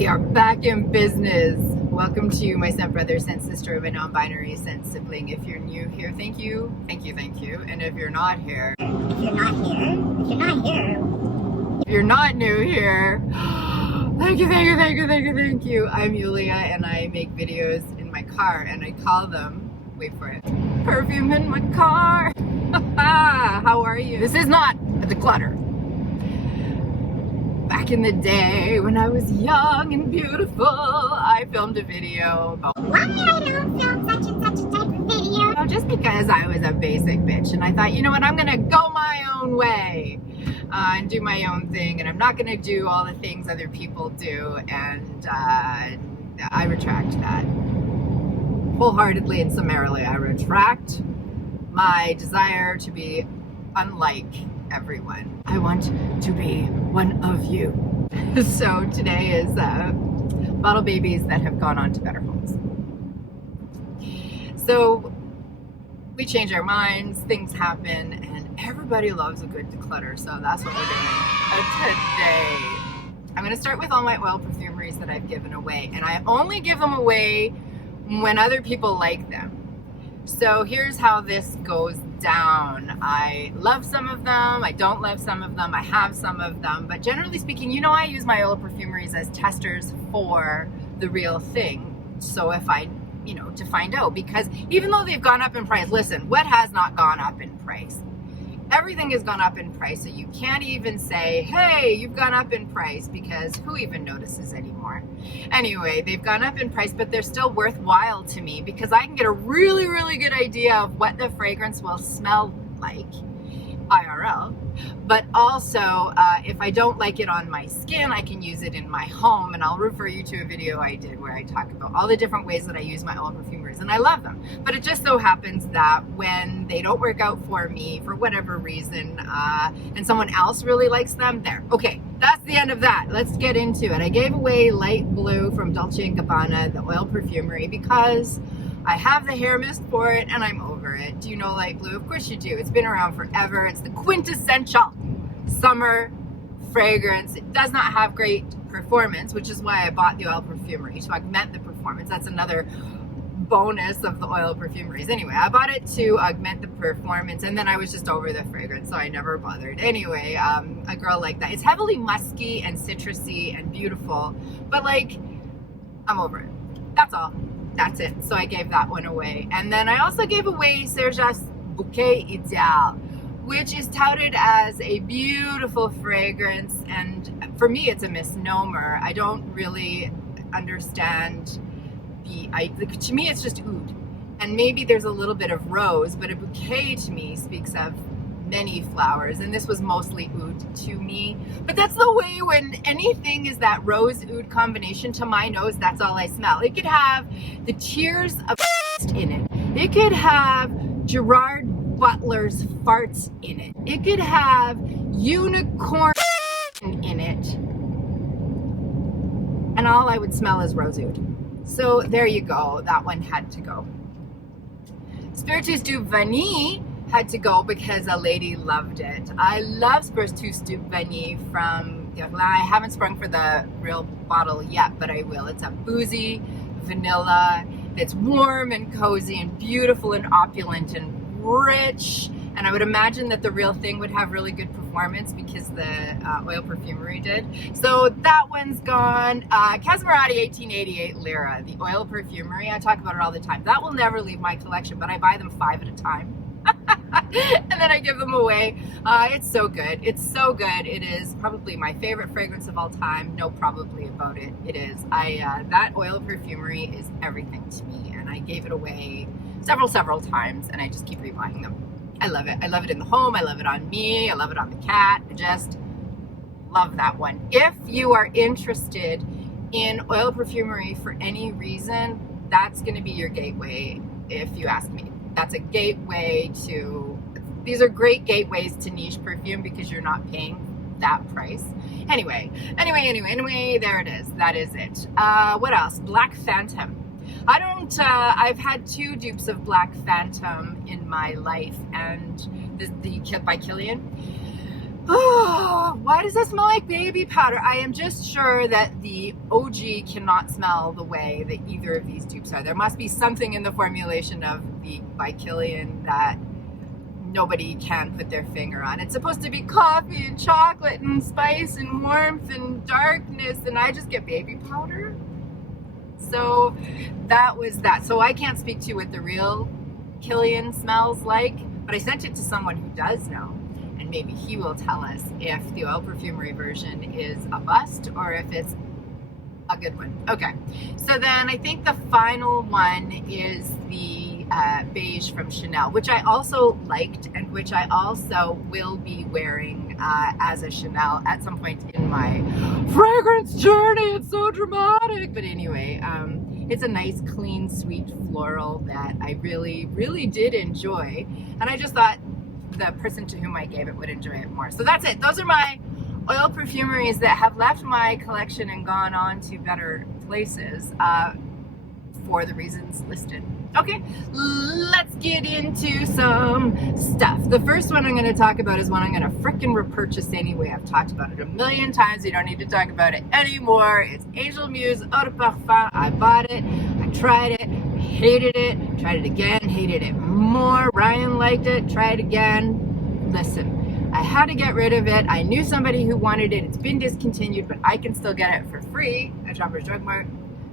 We are back in business. Welcome to my scent brother, scent sister of a non-binary scent sibling. If you're new here, thank you. And if you're not here, if you're not new here, thank you. I'm Yulia and I make videos in my car and I call them, wait for it, perfume in my car. How are you? This is not a declutter. Back in the day when I was young and beautiful, I filmed a video about why I don't film such and such a type of video. Just because I was a basic bitch and I thought, you know what, I'm gonna go my own way and do my own thing, and I'm not gonna do all the things other people do, and I retract that. Wholeheartedly and summarily, I retract my desire to be unlike everyone. I want to be one of you. So today is bottle babies that have gone on to better homes. So we change our minds, things happen, and everybody loves a good declutter. So that's what we're doing today. I'm going to start with all my oil perfumeries that I've given away, and I only give them away when other people like them. So here's how this goes down. I love some of them, I don't love some of them, I have some of them, but generally speaking, you know, I use my oil perfumeries as testers for the real thing. So if I, you know, to find out, because even though they've gone up in price, listen, what has not gone up in price? Everything has gone up in price, so you can't even say, hey, you've gone up in price, because who even notices anymore? Anyway, they've gone up in price, but they're still worthwhile to me because I can get a really, really good idea of what the fragrance will smell like IRL. But also, if I don't like it on my skin, I can use it in my home, and I'll refer you to a video I did where I talk about all the different ways that I use my oil perfumeries, and I love them. But it just so happens that when they don't work out for me for whatever reason, and someone else really likes them, there. Okay, that's the end of that. Let's get into it. I gave away Light Blue from Dolce & Gabbana, the oil perfumery, because I have the hair mist for it and I'm over it. Do you know Light Blue? Of course you do. It's been around forever. It's the quintessential summer fragrance. It does not have great performance, which is why I bought the oil perfumery, to augment the performance. That's another bonus of the oil perfumeries. Anyway, I bought it to augment the performance, and then I was just over the fragrance, so I never bothered. Anyway, a girl like that. It's heavily musky and citrusy and beautiful, but like, I'm over it. That's all. That's it. So I gave that one away. And then I also gave away Xerjoff's Bouquet Ideal, which is touted as a beautiful fragrance. And for me, it's a misnomer. I don't really understand to me, it's just oud. And maybe there's a little bit of rose, but a bouquet to me speaks of many flowers, and this was mostly oud to me. But that's the way when anything is that rose oud combination, to my nose, that's all I smell. It could have the tears of in it. It could have Gerard Butler's farts in it. It could have unicorn in it. And all I would smell is rose oud. So there you go. That one had to go. Spiriteuse du Vanille had to go because a lady loved it. I love Spiriteuse du Vanille from Guerlain. I haven't sprung for the real bottle yet, but I will. It's a boozy vanilla. It's warm and cozy and beautiful and opulent and rich. And I would imagine that the real thing would have really good performance because the oil perfumery did. So that one's gone. Casmerati 1888 Lira, the oil perfumery. I talk about it all the time. That will never leave my collection, but I buy them 5 at a time. And then I give them away. It's so good. It's so good. It is probably my favorite fragrance of all time. No probably about it. It is. That oil perfumery is everything to me, and I gave it away several times, and I just keep rebuying them. I love it. I love it in the home. I love it on me. I love it on the cat. I just love that one. If you are interested in oil perfumery for any reason, that's going to be your gateway, if you ask me. That's a gateway to, these are great gateways to niche perfume because you're not paying that price. Anyway, there it is. That is it. What else? Black Phantom. I've had 2 dupes of Black Phantom in my life, and by Kilian. Oh, why does it smell like baby powder? I am just sure that the OG cannot smell the way that either of these dupes are. There must be something in the formulation of the by Kilian that nobody can put their finger on. It's supposed to be coffee and chocolate and spice and warmth and darkness, and I just get baby powder. So that was that. So I can't speak to what the real Kilian smells like, but I sent it to someone who does know, and maybe he will tell us if the Oil Perfumery version is a bust or if it's a good one. Okay, so then I think the final one is the beige from Chanel, which I also liked and which I also will be wearing as a Chanel at some point in my fragrance journey. It's so dramatic, but anyway, it's a nice, clean, sweet floral that I really, really did enjoy, and I just thought the person to whom I gave it would enjoy it more. So that's it. Those are my oil perfumeries that have left my collection and gone on to better places for the reasons listed. Okay, let's get into some stuff. The first one I'm going to talk about is one I'm going to frickin' repurchase anyway. I've talked about it a million times. You don't need to talk about it anymore. It's Angel Muse Eau de Parfum. I bought it. I tried it. Hated it. Tried it again. Hated it more. Ryan liked it. Tried it again. Listen, I had to get rid of it. I knew somebody who wanted it. It's been discontinued, but I can still get it for free at Shoppers Drug Mart.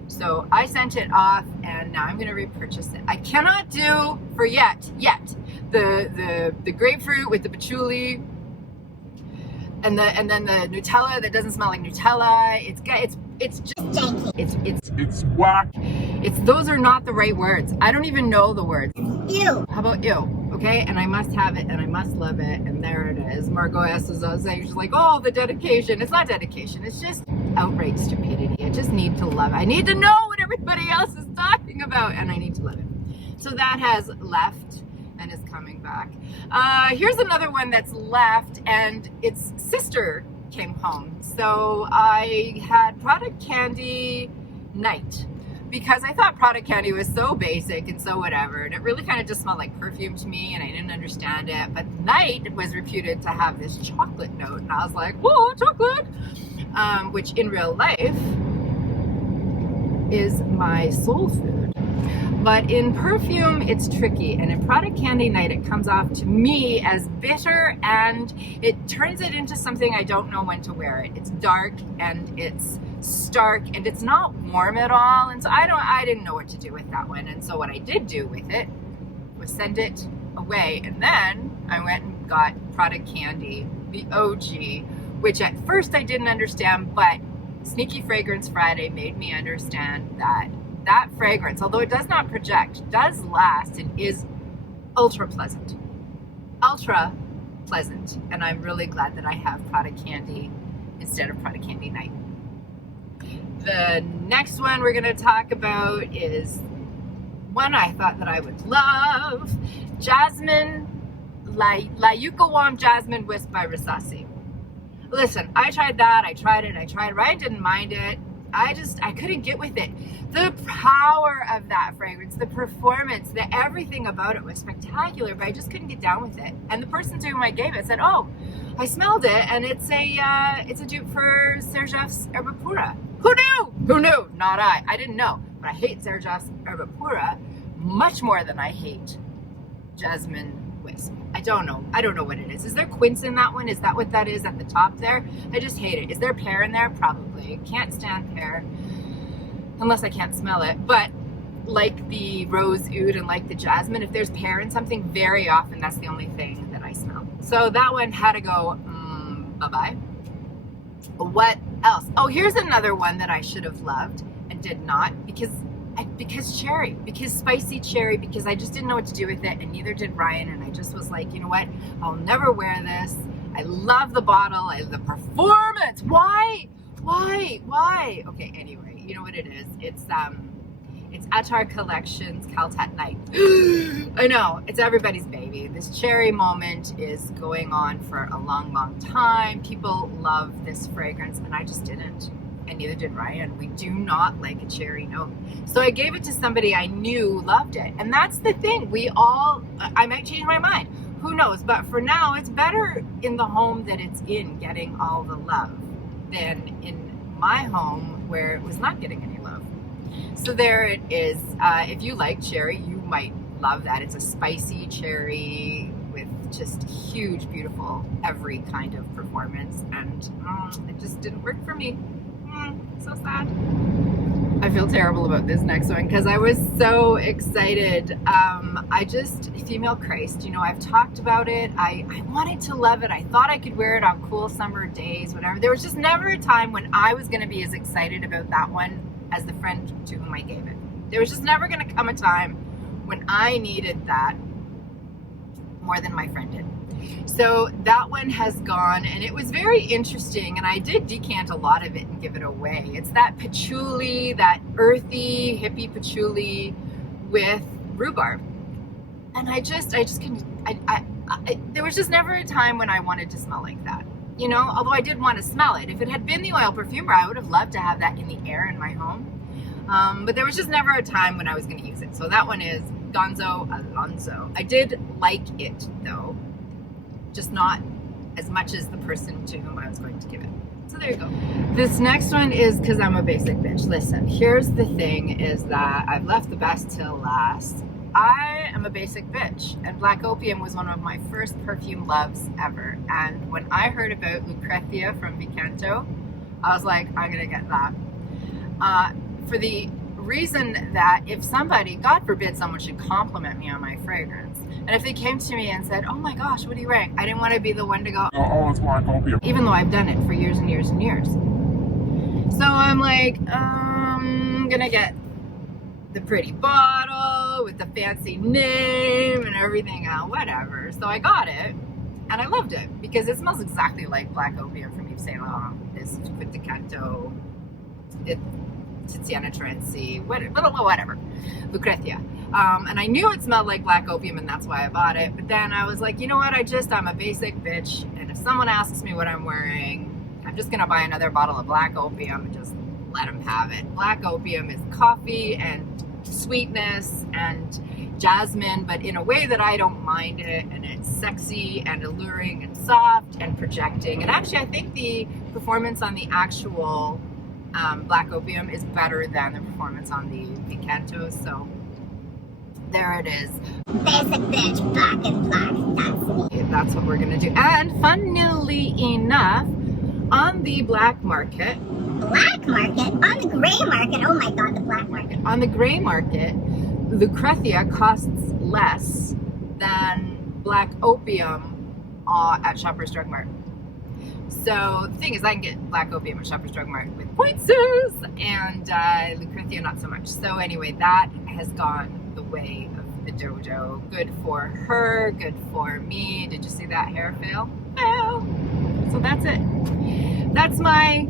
So I sent it off, and now I'm going to repurchase it. I cannot do for yet the grapefruit with the patchouli and then the Nutella that doesn't smell like Nutella. It's just it's whack. Those are not the right words. I don't even know the words. Ew. How about ew? Okay, and I must have it, and I must love it, and there it is. Margot S is saying, she's like, oh, the dedication. It's not dedication. It's just outright stupidity. I just need to love it. I need to know what everybody else is talking about, and I need to love it. So that has left and is coming back. Here's another one that's left, and its sister came home. So I had Product Candy Night, because I thought Product Candy was so basic and so whatever, and it really kind of just smelled like perfume to me, and I didn't understand it. But Night was reputed to have this chocolate note, and I was like, whoa, chocolate! Which in real life is my soul food. But in perfume, it's tricky, and in Product Candy Night, it comes off to me as bitter, and it turns it into something I don't know when to wear it. It's dark, and it's stark, and it's not warm at all, and so I didn't know what to do with that one. And so what I did do with it was send it away, and then I went and got Product Candy, the OG, which at first I didn't understand, but Sneaky Fragrance Friday made me understand that that fragrance, although it does not project, does last and is ultra pleasant. Ultra pleasant. And I'm really glad that I have Product Candy instead of Product Candy Night. The next one we're going to talk about is one I thought that I would love. Jasmin, La Yucca Warm Jasmin Wisp by Rasasi. Listen, I tried that, I tried it, Ryan didn't mind it. I couldn't get with it. The power of that fragrance, the performance, the everything about it was spectacular, but I just couldn't get down with it. And the person to whom I gave it said, oh, I smelled it, and it's a dupe for Xerjoff's Herba Pura. Who knew? Who knew? Not I. I didn't know. But I hate Xerjoff's Herba Pura much more than I hate Jasmin Wisp. I don't know what it is. Is there quince in that one? Is that what that is at the top there? I just hate it. Is there pear in there? Probably. Can't stand pear unless I can't smell it. But like the rose oud and like the jasmine, if there's pear in something, very often that's the only thing that I smell. So that one had to go bye-bye. What else? Oh, here's another one that I should have loved and did not, because cherry, because spicy cherry, because I just didn't know what to do with it, and neither did Ryan, and I just was like, you know what, I'll never wear this. I love the bottle, I love the performance. Why? Okay, anyway, you know what it is. It's Attar Collections Khaltat Night. I know, it's everybody's baby. This cherry moment is going on for a long, long time. People love this fragrance, and I just didn't. And neither did Ryan. We do not like a cherry note. So I gave it to somebody I knew loved it. And that's the thing. I might change my mind. who knows? But for now, it's better in the home that it's in getting all the love than in my home where it was not getting any love. So there it is. If you like cherry, you might love that. It's a spicy cherry with just huge, beautiful, every kind of performance, and it just didn't work for me. So sad. I feel terrible about this next one because I was so excited. Female Christ, you know, I've talked about it. I wanted to love it. I thought I could wear it on cool summer days, whatever. There was just never a time when I was going to be as excited about that one as the friend to whom I gave it. There was just never going to come a time when I needed that more than my friend did. So that one has gone, and it was very interesting, and I did decant a lot of it and give it away. It's that patchouli, that earthy, hippie patchouli with rhubarb. And I just couldn't, there was just never a time when I wanted to smell like that. You know, although I did want to smell it. If it had been the oil perfumer, I would have loved to have that in the air in my home. But there was just never a time when I was going to use it. So that one is Gonzo Alonso. I did like it though, just not as much as the person to whom I was going to give it. So there you go. This next one is because I'm a basic bitch. Listen, here's the thing, is that I've left the best till last. I am a basic bitch, and Black Opium was one of my first perfume loves ever. And when I heard about Lucrethia from VCanto, I was like, I'm gonna get that. For the reason that if somebody, God forbid someone should compliment me on my fragrance, and if they came to me and said, oh my gosh, what are you wearing? I didn't want to be the one to go, oh, it's Black Opium. Even though I've done it for years and years and years. So I'm like, I'm gonna get the pretty bottle with the fancy name and everything, whatever. So I got it, and I loved it because it smells exactly like Black Opium from Yves Saint Laurent. This Declutter, Tiziana Terenzi, whatever, Lucrethia. And I knew it smelled like Black Opium, and that's why I bought it. But then I was like, you know what? I'm a basic bitch, and if someone asks me what I'm wearing, I'm just gonna buy another bottle of Black Opium and just let them have it. Black Opium is coffee and sweetness and jasmine, but in a way that I don't mind it, and it's sexy and alluring and soft and projecting. And actually, I think the performance on the actual Black Opium is better than the performance on the VCanto. So there it is. Basic bitch, black and black, that's me. That's what we're gonna do. And funnily enough, on the black market, On the gray market, oh my god, the black market. On the gray market, Lucrethia costs less than Black Opium at Shoppers Drug Mart. So the thing is, I can get Black Opium at Shoppers Drug Mart with points, and Lucrethia not so much. So anyway, that has gone the way of the dodo. Good for her, good for me. Did you see that hair fail? Fail. So that's it. That's my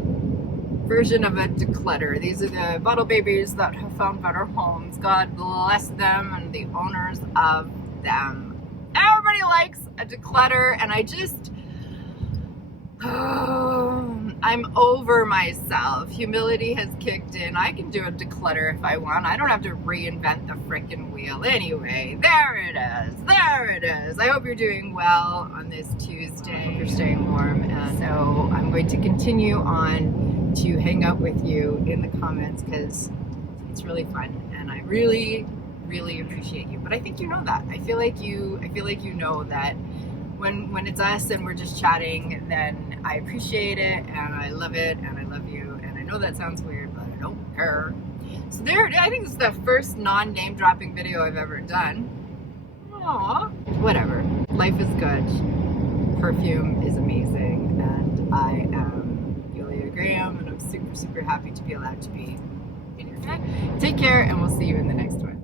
version of a declutter. These are the bottle babies that have found better homes. God bless them and the owners of them. Everybody likes a declutter, and I just, I'm over myself. Humility has kicked in. I can do a declutter if I want. I don't have to reinvent the frickin' wheel anyway. There it is. There it is. I hope you're doing well on this Tuesday. I hope you're staying warm. And so I'm going to continue on to hang out with you in the comments because it's really fun, and I really appreciate you. But I think you know that. I feel like you know that when it's us and we're just chatting, then I appreciate it and I love it and I love you. And I know that sounds weird, but I don't care. So there, I think this is the first non-name dropping video I've ever done. Aww. Whatever. Life is good. Perfume is amazing, and I am Graham, and I'm super happy to be allowed to be in your family. Take care, and we'll see you in the next one.